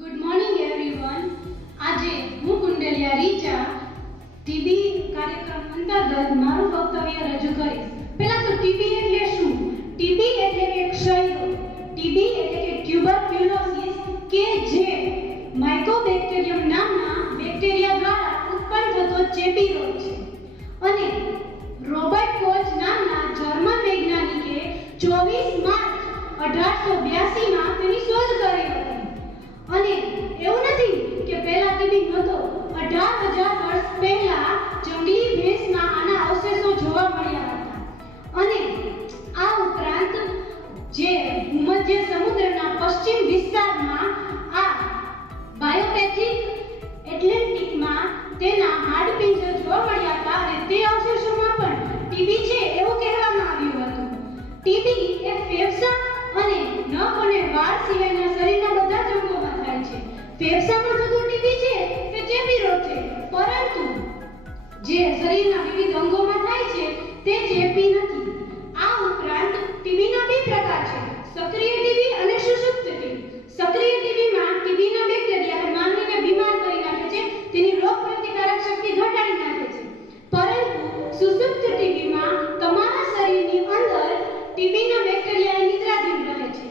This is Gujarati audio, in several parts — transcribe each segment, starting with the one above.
Good morning everyone. આજે હું કુંડલિયા રીચા ટીબી કાર્યક્રમ અંતર્ગત મારું વક્તવ્ય રજૂ કરીશ. પહેલા તો ટીબી એટલે શું? ટીબી એટલે કે ક્ષય રોગ. ટીબી એટલે કે ટ્યુબરક્યુલોસિસ કે જે માઇકોબેક્ટેરિયમ નામના બેક્ટેરિયા દ્વારા ઉત્પન્ન થતો ચેપી રોગ છે. અને રોબર્ટ કોચ નામના જર્મન વૈજ્ઞાનિકે 24 માર્ચ 1882 માં તેની શોધ કરી હતી. અને એવું નથી કે પહેલા ટીબી નહોતો. 18,000 વર્ષ પહેલા જંગલી ભેંસમાં આના અવશેષો જોવા મળ્યા હતા. અને આ ઉપરાંત જે ભૂમધ્ય સમુદ્રના પશ્ચિમ વિસ્તારમાં આ બાયોપેથિક એટલાન્ટિકમાં તેના હાડપિંજર જોવા મળ્યા હતા. અને તે અવશેષોમાં પણ ટીબી છે એવું કહેવામાં આવ્યું હતું. ટીબી એ ફેફસા અને નખ અને વાળ સિવાયના શરીરના બધા જ અંગોમાં થાય છે. ફેફસામાં થતો ટીબી છે તે ચેપી રોગ છે, પરંતુ જે શરીરના વિવિધ અંગોમાં થાય છે તે ચેપી નથી. આ ઉપરાંત ટીબીના બે પ્રકાર છે: સક્રિય ટીબી અને સુષુપ્ત ટીબી. સક્રિય ટીબીમાં ટીબીના બેક્ટેરિયા માનવીને બીમાર કરી નાખે છે, તેની રોગ પ્રતિકારક શક્તિ ઘટાડી નાખે છે. પરંતુ સુષુપ્ત ટીબીમાં તમારા શરીરની અંદર ટીબીના બેક્ટેરિયા નિદ્રાધીન રહે છે.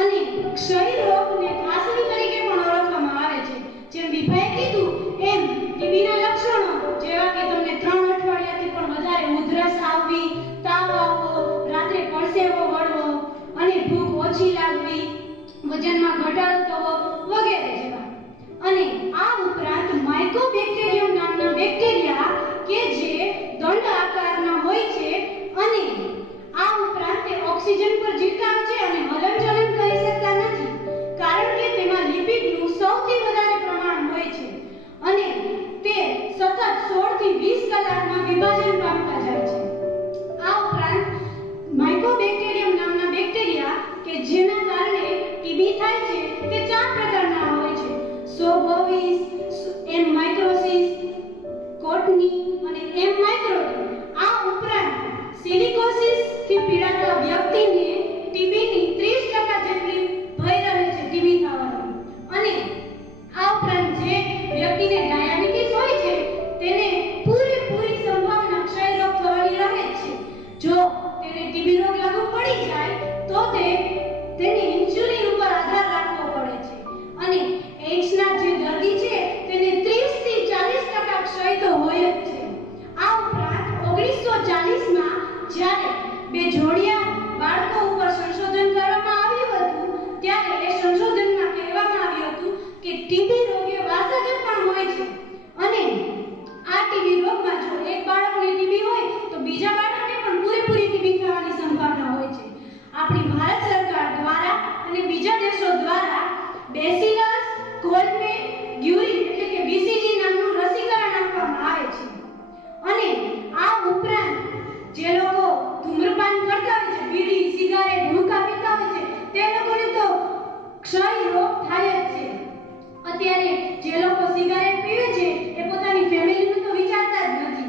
અને ક્ષય રોગને ખાસરી તરીકે પણ ઓળખવામાં આવે છે. જેમ વિભાએ કીધું એમ ટીબીના લક્ષણો જેવા કે તમને 3 અઠવાડિયાથી પણ વધારે ઉધરસ આવવી, તાવ આવવો, રાત્રે પરસેવો વળવો અને ભૂખ ઓછી લાગવી, વજનમાં ઘટાડો થવો વગેરે જેવા. અને આ ઉપરાંત માઇકોબેક્ટેરિયમ નામના બેક્ટેરિયા કે જે દંડ આકારના હોય છે અને આ ઉપરાંત તે ઓક્સિજન પર જીવતા છે અને હલનચલન કરી શકતા નથી, કારણ કે તેમાં લિપિડનું સૌથી વધારે પ્રમાણ હોય છે અને તે સતત 16 થી 20 કલાકમાં વિભાજન પામતા જાય છે. આ ઉપરાંત માઇકોબેક્ટેરિયમ નામના બેક્ટેરિયા કે જેના કારણે ટીબી થાય છે તે 4 પ્રકારના હોય છે: સોબોવિસ, એમ માઇક્રોસિસ, કોટની અને એમ માઇક્રોટી. આ ઉપરાંત સિલિકોસિસ થી પીડાતા વ્યક્તિને ટીબીની 30% જેટલી ભય રહે છે ટીબી થવાની. અને આ ઉપરાંત જે વ્યક્તિને ડાયાબિટીસ હોય છે તેને પૂરેપૂરી સંભાવના ક્ષય રોગ થવાની રહે છે. જો તેને ટીબી રોગ લાગુ પડી જાય તો તેને ઇન્સ્યુલિન ઉપર આધાર રાખવો પડે છે. અને એઇડ્સના જે દર્દી છે તેને 30 થી 40% ક્ષય તો હોય જ છે. આ ઉપરાંત 1940 માં જ્યારે 2 જોડિયા બાળકો ઉપર સંશોધન કરવામાં આવ્યું હતું ત્યારે એ સંશોધનમાં કહેવામાં આવ્યું હતું કે ટીબી રોગ એ વારસાગત પણ હોય છે. અને આ ટીબી રોગમાં જો એક બાળકને ટીબી હોય તો બીજા બાળકને પણ પૂરેપૂરી ટીબી થવાની સંભાવના હોય છે. આપણી ભારત સરકાર દ્વારા અને બીજા દેશો દ્વારા બેસિલસ કોલ્મેન ગ્યુરિન એટલે કે બીસીજી નામનું રસીકરણ આપવામાં આવે છે. અને આ ઉપરાંત જે લોકો ધૂમ્રપાન કરતા હોય છે, બીડી, સિગારેટ, હુક્કા પીતા હોય છે, તે લોકોને તો ક્ષય રોગ થાય જ છે. અત્યારે જે લોકો સિગારેટ પીવે છે એ પોતાની ફેમિલીનું તો વિચારતા જ નથી.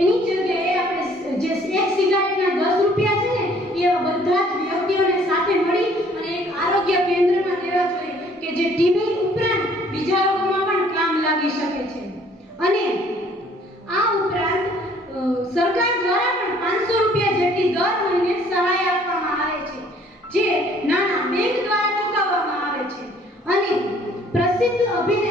એની જગ્યાએ આપણે જે એક સિગારેટના 10 રૂપિયા છે ને એવા બધા જ વ્યક્તિઓને સાથે મળી અને એક આરોગ્ય કેન્દ્રમાં દેવા જોઈએ કે જે ટીબી ઉપરાંત બીજા રોગોમાં પણ કામ લાગી શકે છે. અને આ ઉપરાંત સરકાર દ્વારા પણ 500 રૂપિયા જેટલી દર મહિને સહાય આપવામાં આવે છે, જે નાના બેંક દ્વારા ચૂકવવામાં આવે છે. અને પ્રસિદ્ધ અભિનેતા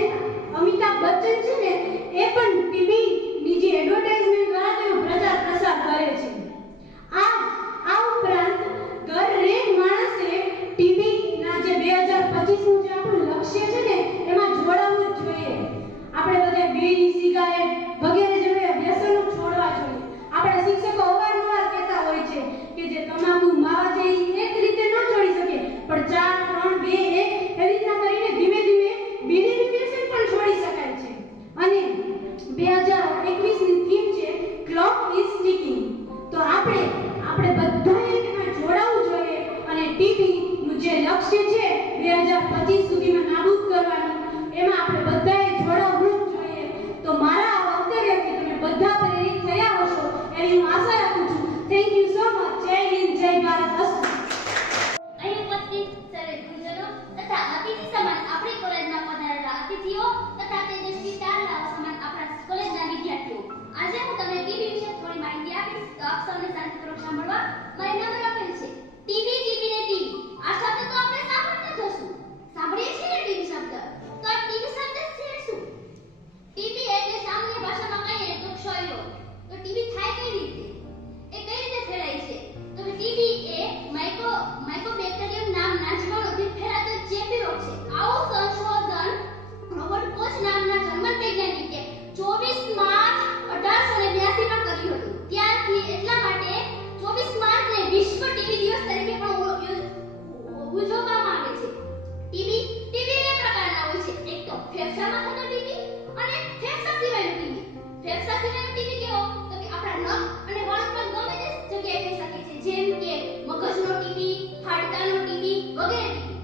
મારી નંબર આપેલ છે. ટીવી ટીવી ને ટીવી આ શબ્દ તો આપણે સાંભળતા જ હશું. સાંભળીએ છીએ ને ટીવી શબ્દ. તો આ ટીવી શબ્દ છે શું? ટીવી એટલે સામાન્ય ભાષામાં કહીએ તો ક્ષય રોગ. તો ટીવી થાય કઈ રીતે? એ કઈ રીતે ફેલાય છે? તો ટીવી એ માઇકોબેક્ટેરિયમ નામના જીવાણુથી ફેલાતો ચેપી રોગ છે. આવું સંશોધન રોબર્ટ કોચ નામના જર્મન વૈજ્ઞાનિકે 24 માર્ચ 1882 માં કર્યું હતું. ત્યારથી એટલા માટે 24 માર્ચને વિશ્વ ટીવી દિવસ તરીકે પણ ઉજવવામાં આવે છે. ટીવી બે પ્રકારના હોય છે. એક તો ફેફસામાં થતો ટીવી અને ફેફસા સિવાયનો ટીવી. ફેફસા સિવાયનો ટીવી કેવો? તો કે આપણા નખ અને વાળ પર ગમે તે જગ્યાએ થઈ શકે છે, જેમ કે મગજનો ટીવી, હાડકાનો ટીવી વગેરે ટીવી.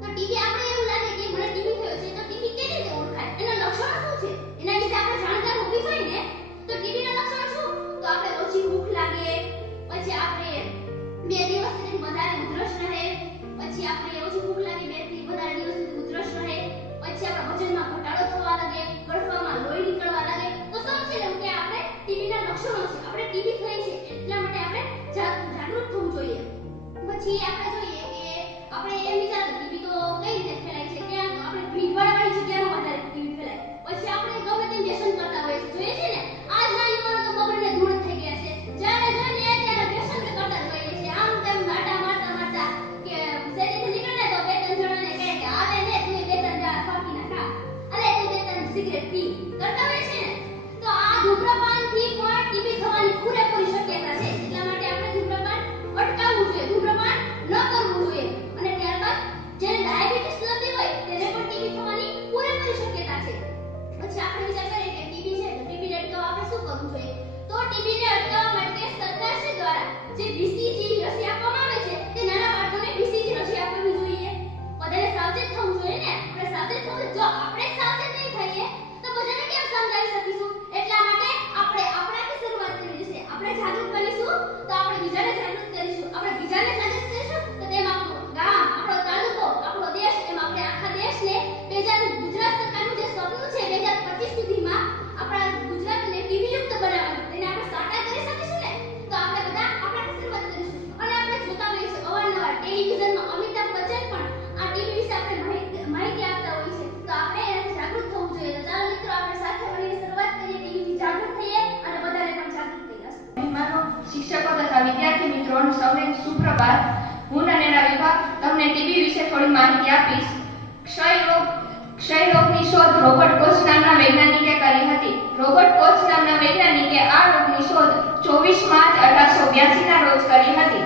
તો ટીવી આપણે એવું લાગે કે મને ટીવી થયો છે, તો ટીવી કેવી રીતે ઓળખાય? એના લક્ષણો શું છે? એના વિશે આપણે જાણકારી હોવી જોઈએ ને. તો ટીવીના લક્ષણો શું? તો આપણે ઓછી ભૂખ લાગે, પછી આપણે 2 દિવસ સુધી વધારે ઉધરસ રહે, પછી આપણે ઓછી ભૂખ લાગે 2 થી વધારે દિવસ સુધી ઉધરસ રહે, પછી આપણા વજનમાં ઘટાડો થવા લાગે, ગળફામાં લોહી નીકળવા લાગે. તો સમજી લેવું કે આપણે ટીવીના લક્ષણો છે. આપણે ટીવી થઈ છે એટલા માટે આપણે જાગૃત થવું જોઈએ. પછી આપણે જોઈએ કે આપણે એમ વિચારતા ટીવી તો કઈ રીતે ફેલાય છે, ત્યાં તો આપણે ભીડવાળાવાળી જગ્યામાં વધારે ટીવી ફેલાય. પછી આપણે ગમે તેમ વ્યસન કરતા હોઈએ છીએ, જોઈએ છે ને. આજના યુવાનો તો બગડીને ધૂળ થઈ ગયા છે. જ્યારે જોઈએ ત્યારે વ્યસન કરતા જ હોઈએ છીએ. આમ તેમ નાટા મારતા કે શેરીથી નીકળે તો 2-3 જણાને કહે કે આલે ને તું 2-3 જણા ફાકી ના ખા, અલે તું 2-3 સિગરેટ પી, કરતા હોય છે ને. તો આ ધૂમ્રપાનથી પણ ટીબી થવાની પૂરેપૂરી શક્યતા છે. એટલા માટે આપણે ધૂમ્રપાન અટકાવવું જોઈએ, ધૂમ્રપાન ન કરવું જોઈએ. અને ત્યારબાદ જેને ડાયાબિટીસ થતી હોય તેને પણ ટીબી થવાની પૂરેપૂરી શક્યતા છે. પછી આપણે વિચાર કરીએ કે ટીબી છે તો ટીબીને અટકાવવા આપણે શું કરવું જોઈએ? તો ટીબીને અટકાવવા માટે સરકારશ્રી દ્વારા જે BCG રસી આપવામાં આવે છે, તે નાના બાળકોને BCG રસી આપવી જોઈએ. બધાને સાવચેત થવું જોઈએ ને. આપણે સાવચેત થવું, જો આપણે સાવચેત નહીં થઈએ તો બધાને કેમ સમજાવી શકીશું? એટલા માટે આપણે આપણાથી શરૂઆત કરવી છે. આપણે જાગૃત બનીશું તો આપણે બીજાને જાગૃત કરીશું. આપણે બીજાને જાગૃત કરીશું તો તેમ આપણું ગામ, આપણો તાલુકો, આપણો દેશ, એમ આપણે આખા દેશને ગુજરાત સરકારનું જે સપનું છે 2025 સુધીમાં આપણા ગુજરાતને ટીવી યુક્ત બનાવવાનું, તેને આપણે સાકાર કરી શકીશું ને. તો આપણે બધા આપણાથી શરૂઆત કરીશું. અને આપણે જોતા હોઈએ છીએ અવારનવાર ટેલિવિઝનમાં અમિતાભ બચ્ચન પણ આ ટીવી વિશે આપણે માહિતી આપતા હોય છે. તો આપણે એનાથી જાગૃત થવું જોઈએ. તો ચાલો મિત્રો, આપણે સાથે મળીને શરૂઆત કરીએ, ટીવીથી જાગૃત થઈએ અને બધાને પણ જાગૃત કરીએ. મહેમાનો, શિક્ષકો તથા વિદ્યાર્થી મિત્રોનું સૌને સુપ્રભાત. હું નનેરા વિભાગ તમને ટીબી વિશે થોડી માહિતી આપીશ. ક્ષય રોગની શોધ રોબર્ટ કોચ નામના વૈજ્ઞાનિકે કરી હતી. રોબર્ટ કોચ નામના વૈજ્ઞાનિકે આ રોગની શોધ 24 માર્ચ 1882 ના રોજ કરી હતી.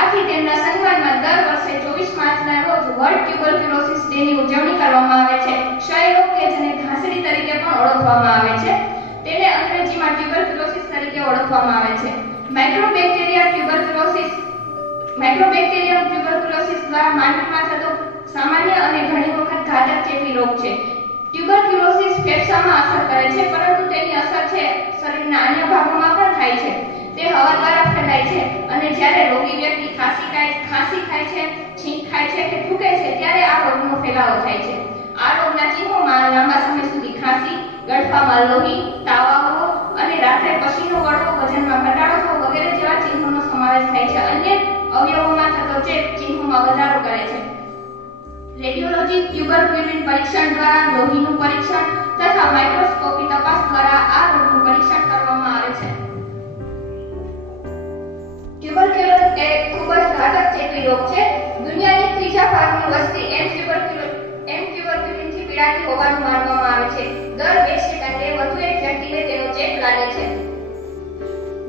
આથી તેમના સન્માનમાં દર વર્ષે 24 માર્ચના રોજ વર્લ્ડ ટ્યુબરક્યુલોસિસ ડેની ઉજવણી કરવામાં આવે છે. ક્ષય રોગ કે જેને ઘાસડી તરીકે પણ ઓળખવામાં આવે છે, તેને અંગ્રેજીમાં ટ્યુબરક્યુલોસિસ તરીકે ઓળખવામાં આવે છે. માઇક્રોબેક્ટેરિયમ ટ્યુબરક્યુલોસિસ દ્વારા માનવીમાં થતો સામાન્ય અને ઘણી વખત ઘાતક ચેપી રોગ છે. ટ્યુબરક્યુલોસિસ ફેફસામાં અસર કરે છે, પરંતુ તેની અસર છે શરીરના અન્ય ભાગોમાં પણ થાય છે. તે હવા દ્વારા ફેલાય છે અને જ્યારે રોગી વ્યક્તિ ખાંસી ખાય છે, છીંક ખાય છે કે થૂકે છે ત્યારે આ રોગનો ફેલાવો થાય છે. આ રોગના ચિહ્નોમાં લાંબા સમય સુધી ખાંસી, ગળફામાં લોહી, તાવ આવવો અને રાત્રે પસીનો વળવો, વજનમાં ઘટાડો થવો વગેરે જેવા ચિહ્નોનો સમાવેશ થાય છે. અન્ય અવયવોમાં થતો ચેપ ચિહ્નોમાં વધારો કરે છે. રેડિયોલોજી ટ્યુબરક્યુલિન પરીક્ષણ દ્વારા, લોહીનું પરીક્ષણ તથા માઇક્રોસ્કોપી તપાસ દ્વારા આ રોગનું પરીક્ષણ કરવામાં આવે છે. ટ્યુબરક્યુલોસિસ એ ખૂબ જ ઘાતક ચેપી રોગ છે. દુનિયાની ત્રીજા ભાગની વસ્તી ટ્યુબરક્યુલિનથી પીડાતી હોવાનું માનવામાં આવે છે. દર 2 સેકન્ડે વધુ એક વ્યક્તિને તેનો ચેપ લાગે છે.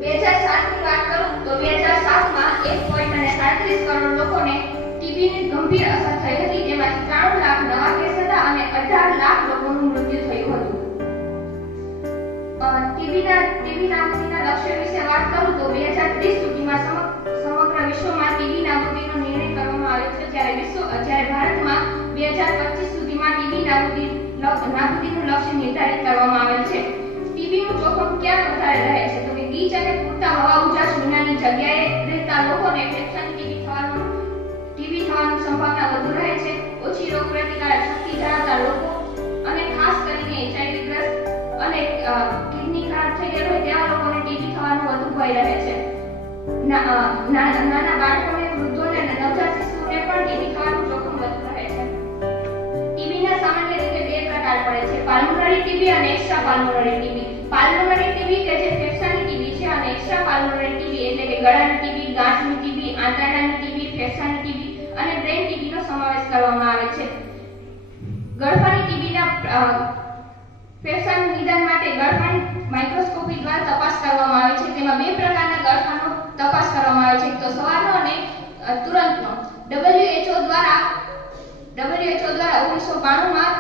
2007 ની વાત કરું તો 2007માં 1.37 કરોડ લોકોને ટીબીની ગંભીર અસર થઈ હતી. તેમાંથી 3 લાખ નવા કેસ હતા અને 18 લાખ લોકોનું મૃત્યુ થયું હતું. ટીબી નાબૂદીના લક્ષ્ય વિશે વાત કરું તો 2030 સુધીમાં સમગ્ર વિશ્વમાં ટીબી નાબૂદીનો નિર્ણય કરવામાં આવ્યો છે, જ્યારે ભારતમાં 2025 સુધીમાં ટીબી નાબૂદીનું લક્ષ્ય નિર્ધારિત કરવામાં આવેલ છે. ટીબીનું જોખમ ક્યાં વધારે રહે છે તો કે ગીચ અને પૂરતા હવા ઉજાસ વિનાની જગ્યાએ રહેતા લોકોને ફેફસાની ટીબી થવાની સંભાવના વધુ રહે છે. ઓછી રોગપ્રતિકારક શક્તિ ધરાવતા લોકો અને ખાસ કરીને HIV ગ્રસ્ત અને કિડની ખરાબ થઈ ગયેલ હોય તેવા લોકોને ટીબી થવાનો વધુ ભય રહે છે. નાના બાળકોને, વૃદ્ધોને અને નવજાત શિશુઓને પણ ટીબી થવાનું જોખમ વધુ રહે છે. ટીબીના સામાન્ય રીતે બે પ્રકાર પડે છે: પાલ્મોનરી ટીબી અને એક્સ્ટ્રા પાલ્મોનરી ટીબી. પાલ્મોનરી ટીબી કે જે ફેફસાની ટીબી છે અને એક્સ્ટ્રા પાલ્મોનરી ટીબી એટલે કે ગળાની ટીબી, ગાંઠની ટીબી, આંતરડાની ટીબી, ફેફસાની ટીબી અને બ્રેન ટીબીનો સમાવેશ કરવામાં આવે છે. ગળફાની ટીબીના ફેફસાનું નિદાન માટે ગળફાની માઇક્રોસ્કોપી દ્વારા તપાસ કરવામાં આવે છે. તેમાં બે પ્રકારના ગળફાનો તપાસ કરવામાં આવે છે, એક તો સવારનો અને તુરંતનો. WHO દ્વારા 1992માં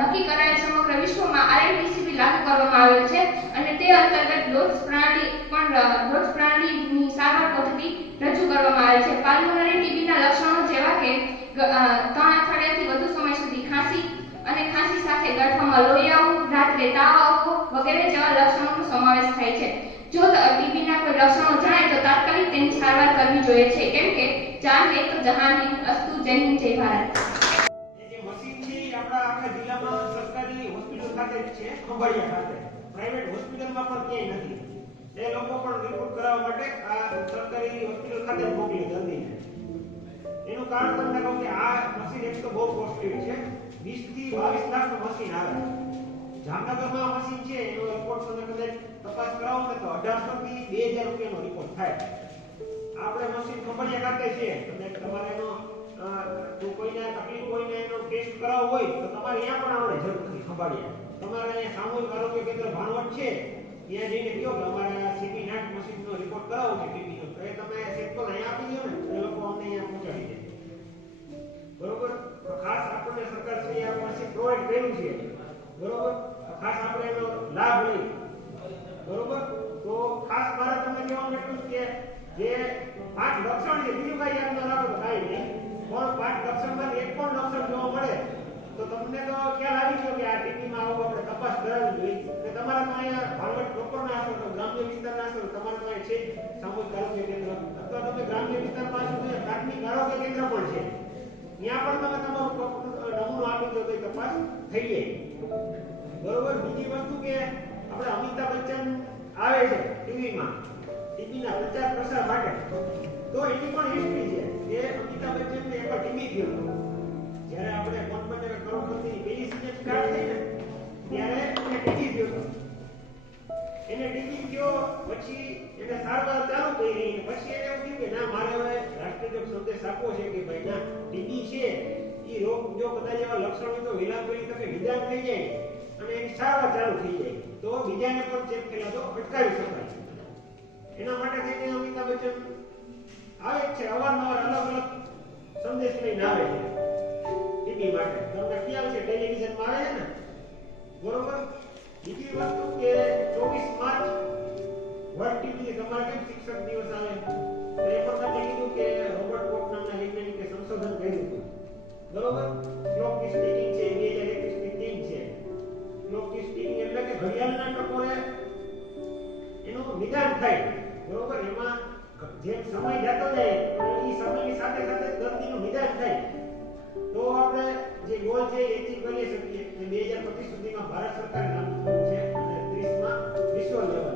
નક્કી કરાયેલ સમગ્ર વિશ્વમાં RT-CP લાગુ કરવામાં આવેલ છે અને તે અંતર્ગત ડોટ્સ પ્રણાલીની સારવાર પદ્ધતિ રજૂ કરવામાં આવે છે. પાલ્મોનરી ટીબીના લક્ષણો જેવા કે 3 અઠવાડિયાથી વધુ સમય સુધી ખાંસી અને ખાંસી સાથે ગળફામાં લોહી આવવું, રાત્રે તાવ આવવો વગેરે જેવા લક્ષણોનો સમાવેશ થાય છે. જો ટીબીના કોઈ લક્ષણો જણાય તો તાત્કાલિક તેની સારવાર કરવી જોઈએ છે, કેમ કે જાન હે તો જહાન હે. અસ્તુ. જય હિન્દ, જય ભારત. આપણા આખા જિલ્લામાં સરકારી હોસ્પિટલ ખાતે જ છે, ખંભાળિયા ખાતે. પ્રાઇવેટ હોસ્પિટલમાં પણ ક્યાંય નથી. એ લોકો પણ રિપોર્ટ કરાવવા માટે આ સરકારી હોસ્પિટલ ખાતે જ મોકલી દર્દીને. એનું કારણ તમને કહું કે આ મશીન એક તો બહુ કોસ્ટલી છે. 20 થી 22 લાખનું મશીન આવે. જામનગરમાં આ મશીન છે, એનો રિપોર્ટ તમે કદાચ તપાસ કરાવો ને તો 1800 થી 2000 રૂપિયાનો રિપોર્ટ થાય. આપણે મશીન ખંભાળિયા ખાતે છે. તમારે એનો તો કોઈને તકલીફ હોય ને એનો ટેસ્ટ કરાવવો હોય તો તમારે અહીંયા પણ આવવાની જરૂર નથી. ખંભાળિયા તમારે અહીંયા સામૂહિક આરોગ્ય કેન્દ્ર ભાણવડ છે, ત્યાં જઈને કહો કે અમારે સીબી નાટ મશીનનો રિપોર્ટ કરાવવો છે ટીબીનો, તો એ તમે સેમ્પલ અહીંયા આપી દો ને એ લોકો અમને અહીંયા પહોંચાડી દે. બરોબર? તો ખાસ આપણને સરકારશ્રીએ આ મશીન પ્રોવાઈડ કર્યું છે. બરોબર? ખાસ આપણે એનો લાભ લઈ. બરોબર? તો ખાસ મારે તમને કહેવાનું એટલું કે જે 5 લક્ષણ છે, બીજું કઈ યાદ ન રાખો તો કાંઈ નહીં, પણ 5 લક્ષણમાં એક પણ લક્ષણ જોવા મળે તો તમને તો ખ્યાલ આવી ગયો કે આ ટીબીમાં આવું આપણે તપાસ કરાવવી જોઈએ. અને તમારા તો અહીંયા ભાણવડ પ્રોપરના હશો તો ગ્રામ્ય વિસ્તારના હશો તો તમારે તો અહીં છે સામૂહિક આરોગ્ય કેન્દ્ર, અથવા તમે ગ્રામ્ય વિસ્તારમાં હશો તો પ્રાથમિક આરોગ્ય કેન્દ્ર પણ છે, ત્યાં પણ તમે તમારો નમૂનો આપી દો તો તપાસ થઈ જાય. બરોબર? બીજી વસ્તુ કે આપણે અમિતાભ બચ્ચન આવે છે ટીવીમાં ટીબીના પ્રચાર પ્રસાર માટે, તો એની પણ હિસ્ટ્રી છે કે અમિતાભ બચ્ચનને એકવાર ટીબી થયો હતો. જ્યારે આપણે કોણ બનેગા કરોડપતિની પહેલી સિઝન સ્ટાર્ટ થઈ ને ત્યારે એને ટીબી થયો હતો. એને ટીબી થયો પછી એને સારવાર ચાલુ કરી, પછી એને એવું થયું કે ના, મારે હવે રાષ્ટ્રીય સંદેશ આપવો છે કે ભાઈ ના, ટીબી છે એ રોગ જો કદાચ એવા લક્ષણો તો વહેલા પહેલી તકે નિદાન થઈ જાય અને એની સારવાર ચાલુ થઈ જાય તો બીજાને પણ ચેપ ફેલાતો અટકાવી શકાય. એના માટે થઈને અમિતાભ બચ્ચન આવે છે, અવારનવાર અલગ અલગ સંદેશ લઈને આવે છે ટીબી માટે. તમને ખ્યાલ છે ટેલિવિઝનમાં આવે છે ને? બરોબર? બીજી વસ્તુ કે 24 માર્ચ વર્લ્ડ ટીબી, તમારે કેમ શિક્ષક દિવસ આવે તો એ પણ તમને કીધું કે રોબર્ટ કોક નામના વૈજ્ઞાનિકે સંશોધન કર્યું હતું. બરોબર? ક્લોક ઇઝ ટિકિંગ છે, 2021 ની થીમ છે. ક્લોક ઇઝ ટિકિંગ એટલે કે ઘડિયાળના ટકોરે એનું નિદાન થાય. બરોબર? એમાં જેમ સમય જતો જાય એ સમયની સાથે સાથે દર્દીનું નિદાન થાય તો આપણે જે ગોલ છે એ અચીવ કરી શકીએ. 2025 સુધીમાં ભારત સરકારે